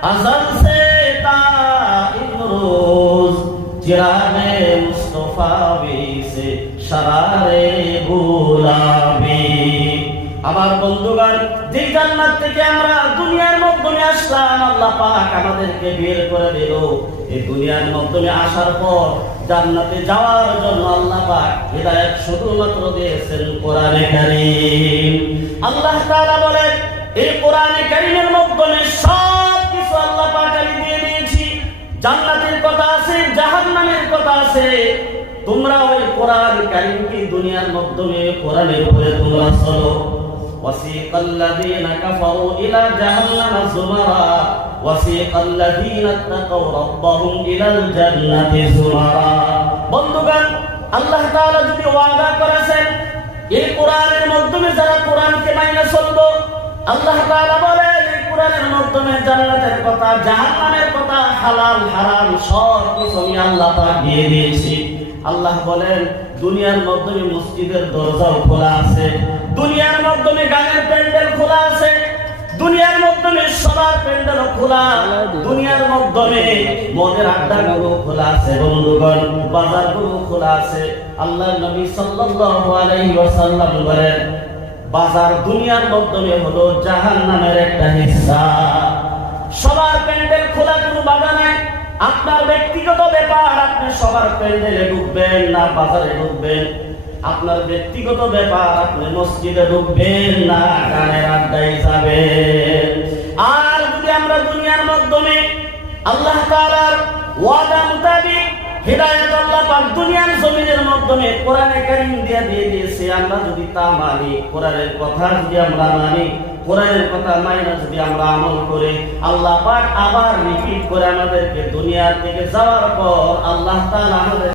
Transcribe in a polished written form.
अज़ल से ताइमरोज चिरागे मुस्तफावी से शरारे गुलाबी। আমার বন্ধুগণ, যে জান্নাত থেকে আমরা দুনিয়ার মাধ্যমে আসলাম, আল্লাহ পাক আমাদেরকে বের করে দিল। এই দুনিয়ার মাধ্যমে আসার পর জান্নাতে যাওয়ার জন্য আল্লাহ পাক হিদায়াত শুধুমাত্র দিয়েছেন কোরআনে কারীম। আল্লাহ তাআলা বলেন, এই কোরআনে কারীমের মাধ্যমে সব কিছু আল্লাহ পাক আমি দিয়ে দিয়েছি। জান্নাতের কথা আছে, জাহান্নামের কথা আছে। তোমরা ওই কোরআন কারীমকে দুনিয়ার মাধ্যমে কোরআনের উপরে তোমরা চলো। وسيق الذين كفروا إلى جهنم زمرا وسيق الذين اتقوا ربهم إلى الجنة زمرا। বন্ধুগণ, আল্লাহ তাআলা যদি ওয়াদা করেছেন এই কোরআনের মাধ্যমে যারা কোরআনকে মাইনে চলবে, আল্লাহ তাআলা বলেন এই কোরআনের মাধ্যমে জান্নাতের কথা, জাহান্নামের কথা, হালাল হারাম সব কিছু আমি আল্লাহ পাক দিয়ে দিয়েছি। আল্লাহ বলেন, দুনিয়ার মাধ্যমে মসজিদের দরজাও খোলা আছে, দুনিয়ার মাধ্যমে গানের প্যান্ডেল খোলা আছে, দুনিয়ার মাধ্যমে সবার প্যান্ডেল খোলা, দুনিয়ার মাধ্যমে মদের আড্ডাগুলো খোলা আছে। বন্ধুগণ, বাজারগুলো খোলা আছে। আল্লাহর নবী সাল্লাল্লাহু আলাইহি ওয়াসাল্লাম বলেন, বাজার দুনিয়ার মাধ্যমে হলো জাহান্নামের একটা হিস্সা। সবার প্যান্ডেল খোলা, কোনো বাধা নাই। আপনার ব্যক্তিগত ব্যাপার, আপনি সবার প্যান্ডেলে ঢুকবেন না বাজারে ঢুকবেন। আপনার ব্যক্তিগত ব্যাপার, আপনি মসজিদে ঢুকবেন না গানের আড্ডায় যাবেন। আর যদি আমরা দুনিয়ার মাধ্যমে আল্লাহ তাআলার ওয়াদা মোতাবেক হিদায়াত আল্লাহ পাক দুনিয়ার জমিনের মাধ্যমে কোরআনে কারীম দিয়ে দিয়েছে, আমরা যদি তা মানি, কোরআনের কথা যদি আমরা মানি, কোরআনের কথা মাইনা যদি আমরা আমল করি, আল্লাহ পাক আবার রিপিট করে আমাদেরকে দুনিয়া থেকে যাওয়ার পর আল্লাহ তাআলা আমাদের